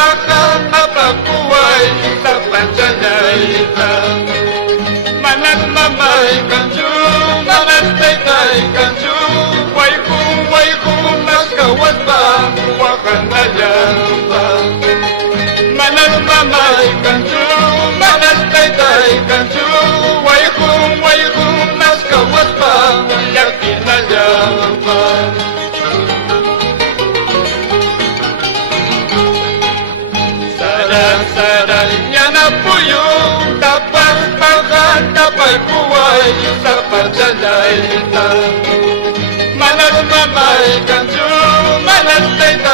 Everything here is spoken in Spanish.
mahal apakuay sa pansanayta. Manas mamay kanju, manas taytay kanju, way kung nas kawat pa, wakan na yan pa. Manas mamay kanju, manas taytay kanju, way kung nas kawat pa, yakin na yan pa. Sadal niya na po yung tapay buhay sa pansanayta. Manas mamay kanju, manas taytay